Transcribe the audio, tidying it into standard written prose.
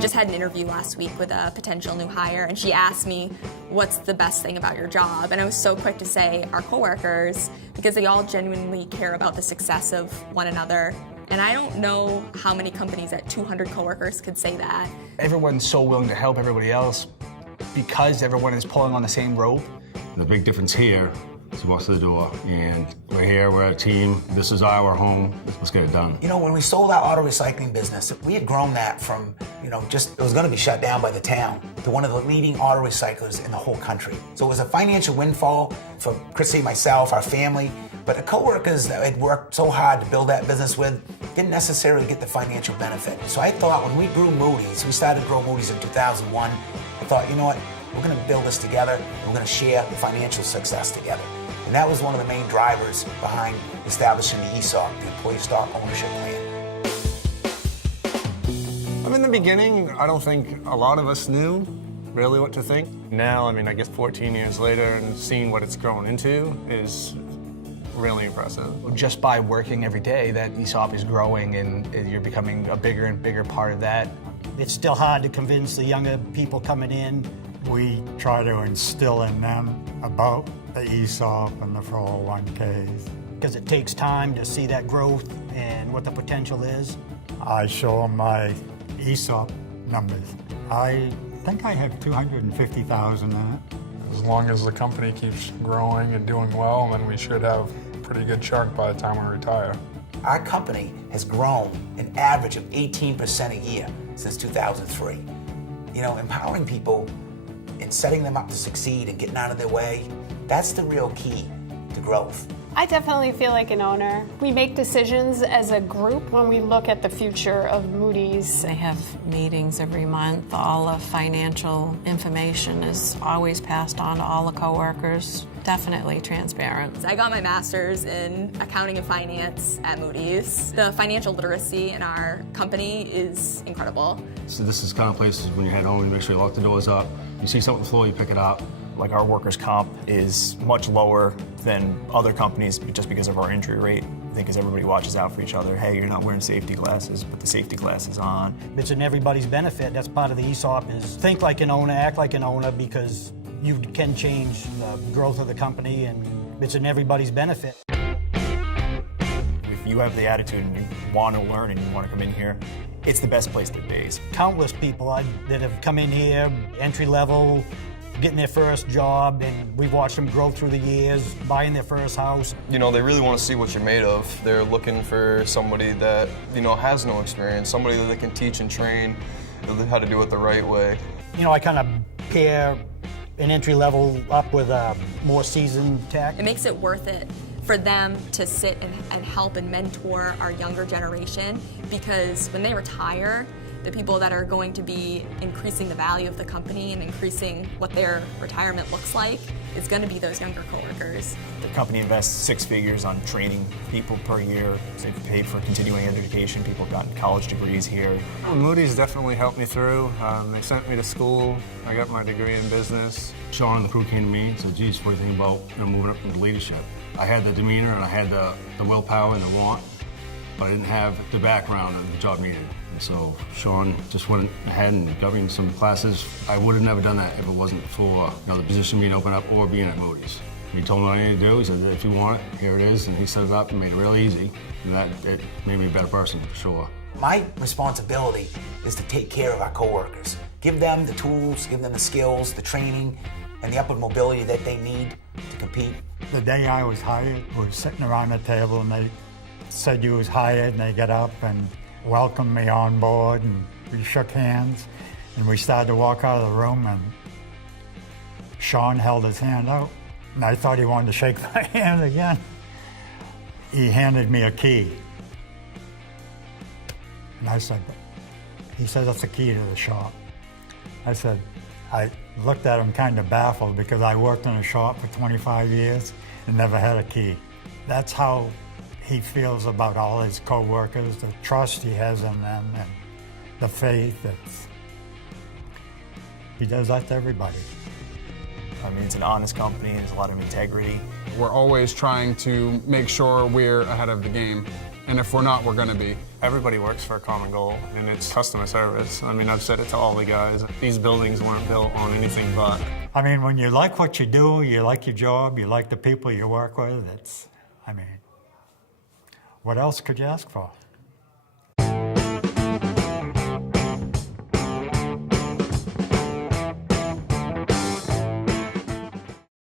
just had an interview last week with a potential new hire, and she asked me, what's the best thing about your job? And I was so quick to say our coworkers, because they all genuinely care about the success of one another. And I don't know how many companies at 200 coworkers could say that. Everyone's so willing to help everybody else because everyone is pulling on the same rope. The big difference here is walk to the door, and we're here, we're a team, this is our home, let's get it done. You know, when we sold our auto recycling business, we had grown that from, just, it was gonna be shut down by the town, to one of the leading auto recyclers in the whole country. So it was a financial windfall for Chrissy, myself, our family, but the coworkers that had worked so hard to build that business with didn't necessarily get the financial benefit. So I thought when we grew Moody's, we started to grow Moody's in 2001, I thought, you know what, we're gonna build this together, and we're gonna share the financial success together. And that was one of the main drivers behind establishing the ESOP, the Employee Stock Ownership Plan. In the beginning, I don't think a lot of us knew really what to think. Now, I guess 14 years later and seeing what it's grown into is really impressive. Just by working every day, that ESOP is growing and you're becoming a bigger and bigger part of that. It's still hard to convince the younger people coming in. We try to instill in them about the ESOP and the 401ks. Because it takes time to see that growth and what the potential is. I show them my ESOP numbers. I think I have 250,000 in it. As long as the company keeps growing and doing well, then we should have a pretty good chunk by the time we retire. Our company has grown an average of 18% a year since 2003. Empowering people and setting them up to succeed and getting out of their way, that's the real key to growth. I definitely feel like an owner. We make decisions as a group when we look at the future of Moody's. They have meetings every month. All the financial information is always passed on to all the coworkers. Definitely transparent. I got my master's in accounting and finance at Moody's. The financial literacy in our company is incredible. So this is kind of places when you head home, you make sure you lock the doors up. You see something on the floor, you pick it up. Like our workers' comp is much lower than other companies just because of our injury rate. I think as everybody watches out for each other, hey, you're not wearing safety glasses, put the safety glasses on. It's in everybody's benefit. That's part of the ESOP is think like an owner, act like an owner, because you can change the growth of the company and it's in everybody's benefit. If you have the attitude and you want to learn and you want to come in here, it's the best place to be. Countless people that have come in here, entry level, getting their first job, and we've watched them grow through the years, buying their first house. They really want to see what you're made of. They're looking for somebody that, has no experience, somebody that they can teach and train how to do it the right way. I kind of pair an entry level up with a more seasoned tech. It makes it worth it for them to sit and help and mentor our younger generation, because when they retire, the people that are going to be increasing the value of the company and increasing what their retirement looks like is going to be those younger coworkers. The company invests 6 figures on training people per year. So they've paid for continuing education. People have gotten college degrees here. Moody's definitely helped me through. They sent me to school. I got my degree in business. Sean and the crew came to me and said, geez, what do you think about moving up into leadership? I had the demeanor and I had the willpower and the want, but I didn't have the background that the job needed. So Sean just went ahead and got me in some classes. I would have never done that if it wasn't for the position being opened up or being at Moody's. He told me what I needed to do. He said, if you want it, here it is. And he set it up and made it really easy. And it made me a better person, for sure. My responsibility is to take care of our coworkers. Give them the tools, give them the skills, the training, and the upward mobility that they need to compete. The day I was hired, we were sitting around the table and they said you was hired, and they got up and welcomed me on board, and we shook hands, and we started to walk out of the room, and Sean held his hand out, and I thought he wanted to shake my hand again. He handed me a key, and I said, he said, that's the key to the shop. I said, I looked at him kind of baffled because I worked in a shop for 25 years and never had a key. That's how he feels about all his co-workers, the trust he has in them, and the faith. He does that to everybody. It's an honest company, there's a lot of integrity. We're always trying to make sure we're ahead of the game. And if we're not, we're going to be. Everybody works for a common goal, and it's customer service. I mean, I've said it to all the guys. These buildings weren't built on anything but. I mean, when you like what you do, you like your job, you like the people you work with, I mean, what else could you ask for?